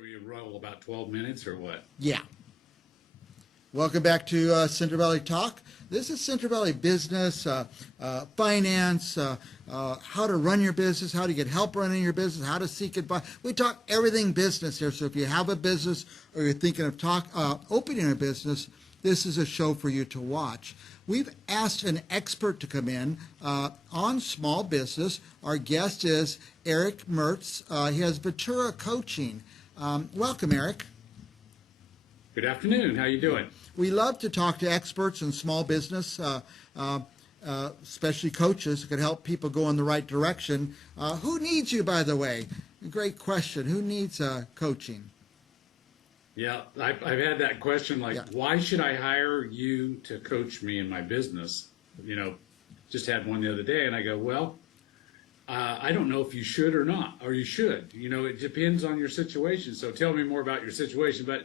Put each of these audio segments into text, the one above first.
Are you roll about 12 minutes or what? Yeah. Welcome back to Central Valley Talk. This is Central Valley business, finance, how to run your business, how to get help running your business, how to seek advice. We talk everything business here. So if you have a business or you're thinking of opening a business, this is a show for you to watch. We've asked an expert to come in on small business. Our guest is Eric Merz. He has VertuaCoaching. Welcome, Eric. Good afternoon. How you doing? We love to talk to experts in small business, especially coaches who can help people go in the right direction. Who needs you, by the way? Great question. Who needs coaching? Yeah, I've had that question, like, why should I hire you to coach me in my business? You know, just had one the other day, and I go, well, I don't know if you should or not, or you should. You know, it depends on your situation. So tell me more about your situation. But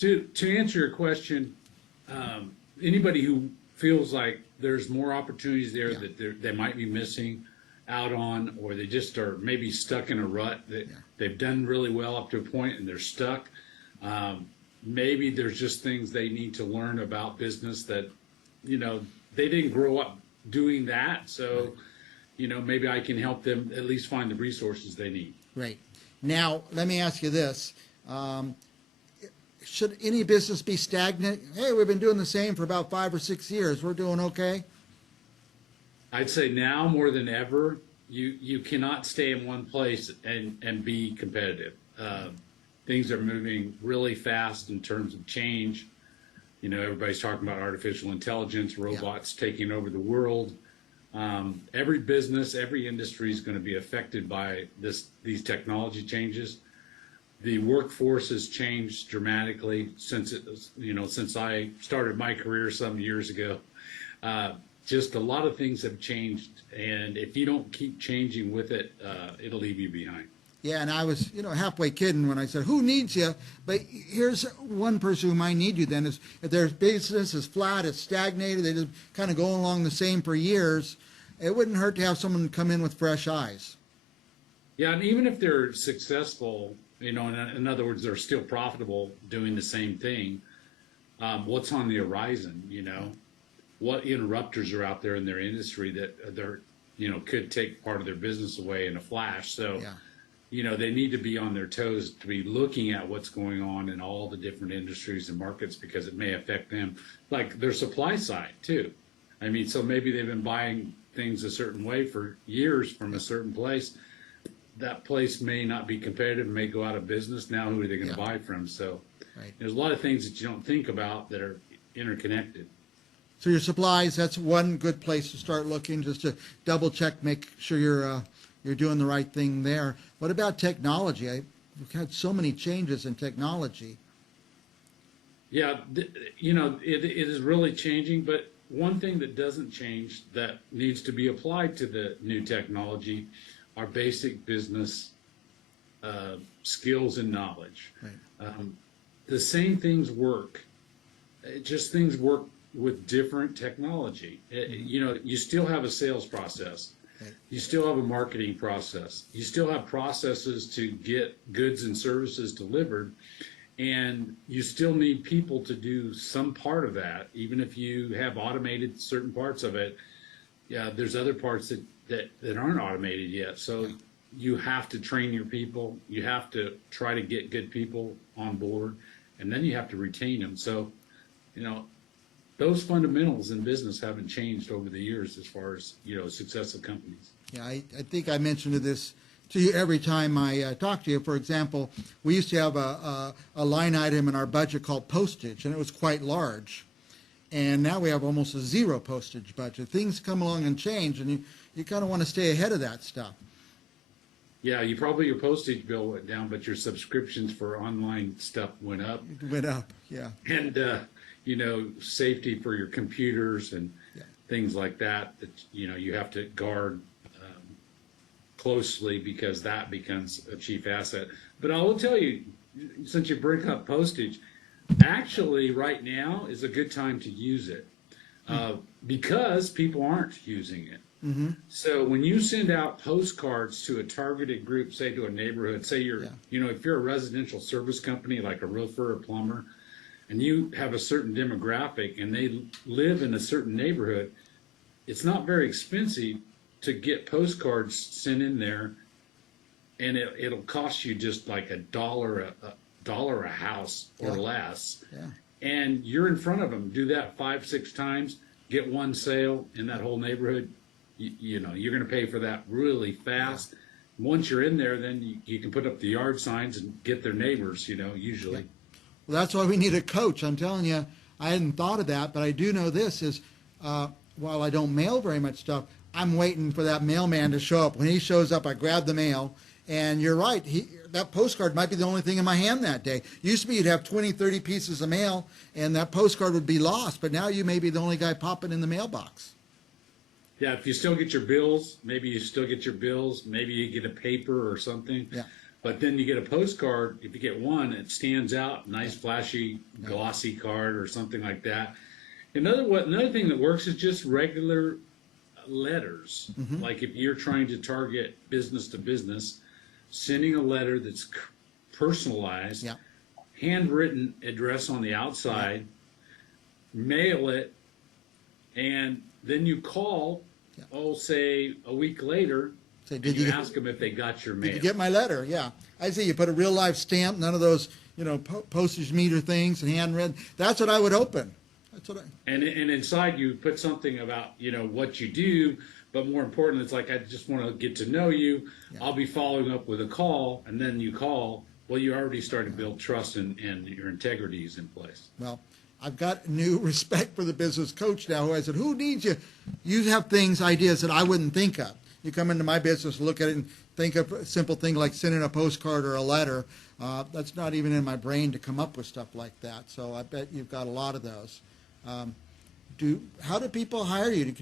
to answer your question, anybody who feels like there's more opportunities there that they might be missing out on, or they just are maybe stuck in a rut that they've done really well up to a point and they're stuck. Maybe there's just things they need to learn about business that, you know, they didn't grow up doing that. So, you know, maybe I can help them at least find the resources they need. Right. Now, let me ask you this. Should any business be stagnant? Hey, we've been doing the same for about 5 or 6 years. We're doing okay? I'd say now more than ever, you cannot stay in one place and be competitive. Things are moving really fast in terms of change. You know, everybody's talking about artificial intelligence, robots taking over the world. Every business, every industry is going to be affected by these technology changes. The workforce has changed dramatically since I started my career some years ago. Just a lot of things have changed, and if you don't keep changing with it, it'll leave you behind. Yeah, and I was, halfway kidding when I said, who needs you? But here's one person who might need you then is if their business is flat, it's stagnated, they just kind of go along the same for years, it wouldn't hurt to have someone come in with fresh eyes. Yeah, and even if they're successful, in other words, they're still profitable doing the same thing, what's on the horizon, What interrupters are out there in their industry that they're, could take part of their business away in a flash. So, they need to be on their toes to be looking at what's going on in all the different industries and markets because it may affect them, like their supply side too. I mean, so maybe they've been buying things a certain way for years from a certain place. That place may not be competitive, may go out of business. Now who are they going to buy from? So there's a lot of things that you don't think about that are interconnected. So your supplies, that's one good place to start looking, just to double check, make sure you're doing the right thing there. What about technology? We've had so many changes in technology. Yeah, it is really changing, but one thing that doesn't change that needs to be applied to the new technology are basic business skills and knowledge. Right. The same things work, just things work with different technology. You still have a sales process. Right. You still have a marketing process. You still have processes to get goods and services delivered, and you still need people to do some part of that. Even if you have automated certain parts of it, there's other parts that aren't automated yet. So you have to train your people. You have to try to get good people on board, and then you have to retain them. So, those fundamentals in business haven't changed over the years as far as, success of companies. Yeah, I think I mentioned this to you every time I talk to you. For example, we used to have a line item in our budget called postage, and it was quite large. And now we have almost a zero postage budget. Things come along and change, and you kind of want to stay ahead of that stuff. Yeah, your postage bill went down, but your subscriptions for online stuff went up. It went up, yeah. And, safety for your computers and things like that you have to guard closely because that becomes a chief asset. But I will tell you, since you bring up postage, actually right now is a good time to use it because people aren't using it. So when you send out postcards to a targeted group, say to a neighborhood, say you're, if you're a residential service company like a roofer or plumber, and you have a certain demographic and they live in a certain neighborhood, it's not very expensive to get postcards sent in there, and it'll cost you just like $1 a house or less. Yeah. And you're in front of them. Do that 5-6 times, get one sale in that whole neighborhood. You're going to pay for that really fast. Yeah. Once you're in there, then you can put up the yard signs and get their neighbors, usually. Yeah. Well, that's why we need a coach. I'm telling you, I hadn't thought of that, but I do know this is, while I don't mail very much stuff, I'm waiting for that mailman to show up. When he shows up, I grab the mail, and you're right. That postcard might be the only thing in my hand that day. Used to be you'd have 20, 30 pieces of mail, and that postcard would be lost, but now you may be the only guy popping in the mailbox. Yeah, if you still get your bills, maybe you get a paper or something. Yeah. But then you get a postcard. If you get one, it stands out, nice, flashy, glossy card or something like that. Another thing that works is just regular letters. Like if you're trying to target business to business, sending a letter that's personalized, handwritten address on the outside, mail it, and then you call, say a week later, Say, ask them if they got your mail. Did you get my letter? Yeah. I see you put a real life stamp, none of those, postage meter things and handwritten. That's what I would open. That's what And inside you put something about, what you do, but more important, it's like, I just want to get to know you. Yeah. I'll be following up with a call, and then you call. Well, you already started to build trust and your integrity is in place. Well, I've got new respect for the business coach now. Who I said, who needs you? You have ideas that I wouldn't think of. You come into my business, look at it, and think of a simple thing like sending a postcard or a letter. That's not even in my brain to come up with stuff like that. So I bet you've got a lot of those. How do people hire you?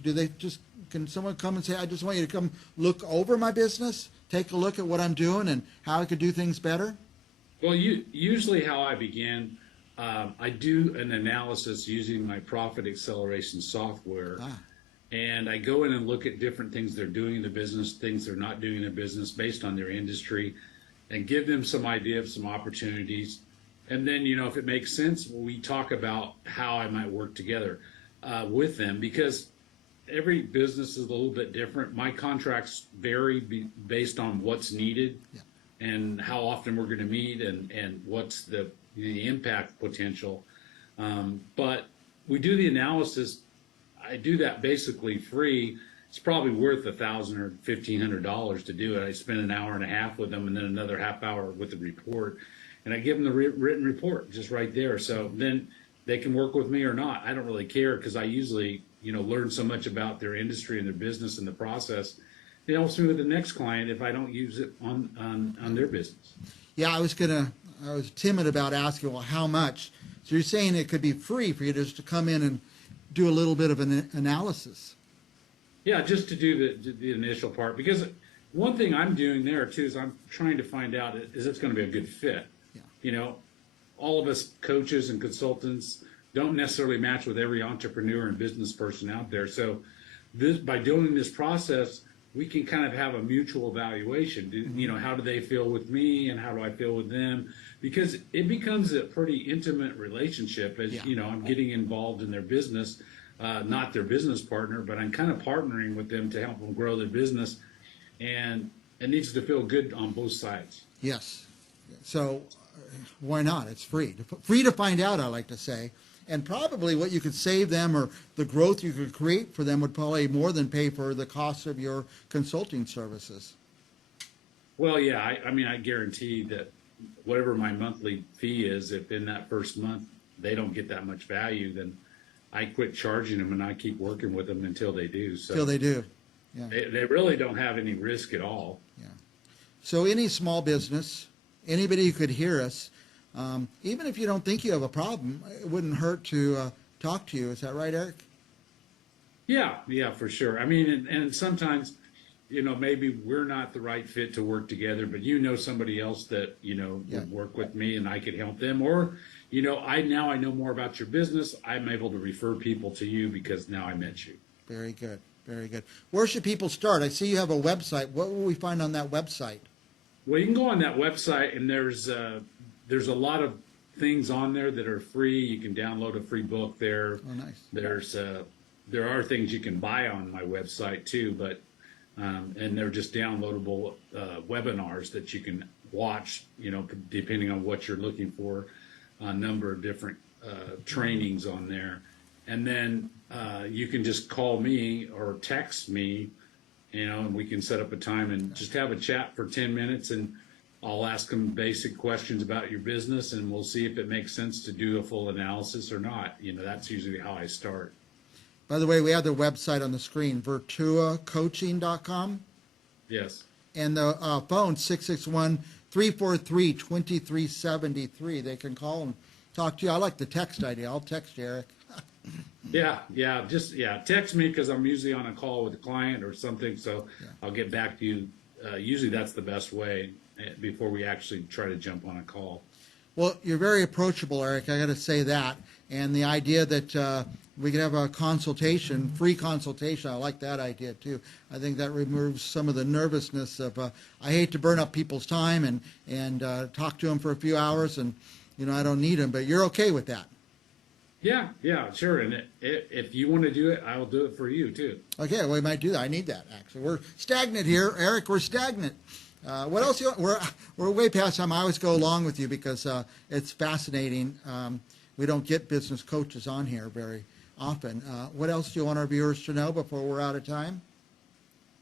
Can someone come and say, I just want you to come look over my business, take a look at what I'm doing and how I could do things better? Well, usually how I begin, I do an analysis using my profit acceleration software. And I go in and look at different things they're doing in the business, things they're not doing in the business based on their industry, and give them some idea of some opportunities. And then, if it makes sense, we talk about how I might work together with them, because every business is a little bit different. My contracts vary based on what's needed and how often we're going to meet and what's the impact potential. But we do the analysis. I do that basically free. It's probably worth $1,000 or $1,500 to do it. I spend an hour and a half with them and then another half hour with the report. And I give them the written report just right there. So then they can work with me or not. I don't really care, because I usually, learn so much about their industry and their business and the process. It helps me with the next client if I don't use it on their business. Yeah, I was timid about asking, well, how much? So you're saying it could be free for you just to come in and do a little bit of an analysis. Yeah, just to do the initial part, because one thing I'm doing there too is I'm trying to find out is it's going to be a good fit. Yeah. All of us coaches and consultants don't necessarily match with every entrepreneur and business person out there. So by doing this process, we can kind of have a mutual evaluation. How do they feel with me and how do I feel with them? Because it becomes a pretty intimate relationship as, I'm getting involved in their business, not their business partner, but I'm kind of partnering with them to help them grow their business. And it needs to feel good on both sides. Yes. So why not? It's free. Free to find out, I like to say. And probably what you could save them or the growth you could create for them would probably more than pay for the cost of your consulting services. Well, yeah, I guarantee that whatever my monthly fee is, if in that first month they don't get that much value, then I quit charging them and I keep working with them until they do. So until they do. Yeah. They really don't have any risk at all. Yeah. So any small business, anybody who could hear us, even if you don't think you have a problem, it wouldn't hurt to talk to you. Is that right, Eric? Yeah, for sure. And sometimes, maybe we're not the right fit to work together, but somebody else that, would work with me and I could help them. Or, I know more about your business. I'm able to refer people to you because now I met you. Very good. Very good. Where should people start? I see you have a website. What will we find on that website? Well, you can go on that website, and there's a lot of things on there that are free. You can download a free book there. Oh, nice. There are things you can buy on my website too, but and they're just downloadable webinars that you can watch. Depending on what you're looking for, a number of different trainings on there, and then you can just call me or text me. And we can set up a time and just have a chat for 10 minutes, and I'll ask them basic questions about your business, and we'll see if it makes sense to do a full analysis or not. That's usually how I start. By the way, we have the website on the screen, VertuaCoaching.com. Yes. And the phone, 661-343-2373. They can call and talk to you. I like the text idea. I'll text you, Eric. Just text me because I'm usually on a call with a client or something, so I'll get back to you. Usually that's the best way before we actually try to jump on a call. Well, you're very approachable, Eric. I got to say that. And the idea that we could have a consultation, free consultation, I like that idea too. I think that removes some of the nervousness of, I hate to burn up people's time and talk to them for a few hours and, I don't need them, but you're okay with that. Yeah, sure. And if you want to do it, I'll do it for you too. Okay, well, we might do that. I need that, actually. We're stagnant here, Eric. We're stagnant. What else? We're way past time. I always go along with you because it's fascinating. We don't get business coaches on here very often. What else do you want our viewers to know before we're out of time?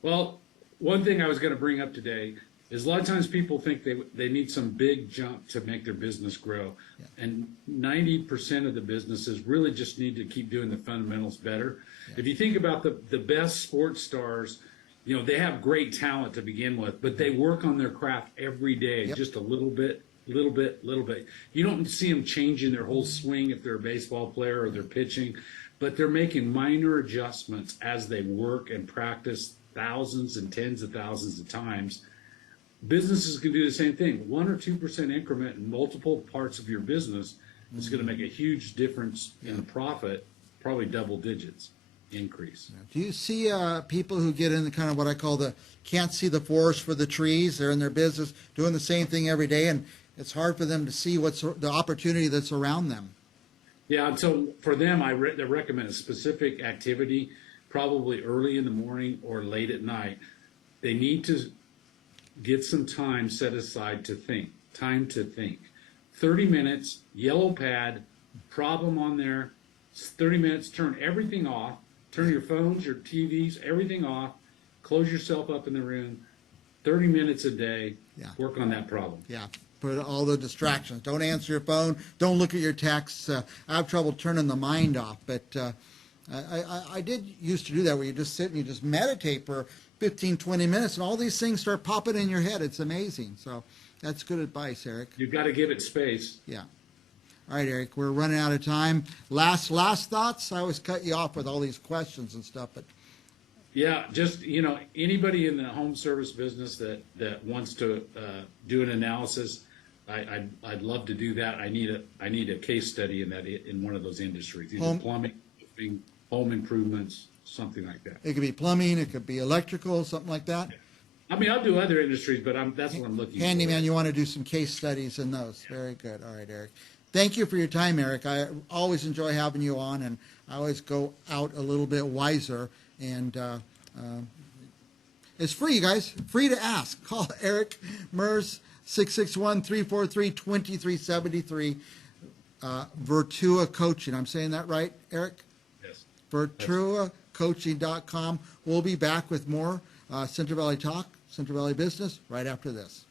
Well, one thing I was going to bring up today is a lot of times people think they need some big jump to make their business grow. Yeah. And 90% of the businesses really just need to keep doing the fundamentals better. Yeah. If you think about the best sports stars, they have great talent to begin with, but they work on their craft every day, just a little bit. You don't see them changing their whole swing if they're a baseball player or they're pitching, but they're making minor adjustments as they work and practice thousands and tens of thousands of times. Businesses can do the same thing. 1 or 2% increment in multiple parts of your business is going to make a huge difference in the profit, probably double digits increase. Do you see people who get in the kind of what I call can't see the forest for the trees? They're in their business doing the same thing every day, and it's hard for them to see what's the opportunity that's around them. Yeah, and so for them, I recommend a specific activity, probably early in the morning or late at night. They need to get some time set aside to think, 30 minutes, yellow pad, problem on there, 30 minutes, turn everything off, turn your phones, your TVs, everything off, close yourself up in the room, 30 minutes a day, work on that problem. Yeah, put all the distractions. Don't answer your phone, don't look at your texts. I have trouble turning the mind off, but I did used to do that where you just sit and you just meditate for 15, 20 minutes, and all these things start popping in your head. It's amazing. So that's good advice, Eric. You've got to give it space. Yeah. All right, Eric, we're running out of time. Last thoughts? I always cut you off with all these questions and stuff, but yeah, just anybody in the home service business that wants to do an analysis, I'd love to do that. I need a case study in one of those industries, either plumbing, home improvements, something like that. It could be plumbing, it could be electrical, something like that. I mean, I'll do other industries, but that's what I'm looking for. Handyman, you want to do some case studies in those. Very good. All right, Eric. Thank you for your time, Eric. I always enjoy having you on, and I always go out a little bit wiser. And it's free, you guys. Free to ask. Call Eric Merz, 661-343-2373. Vertua Coaching. I'm saying that right, Eric? Yes. VertuaCoaching.com. We'll be back with more Central Valley Talk, Central Valley Business, right after this.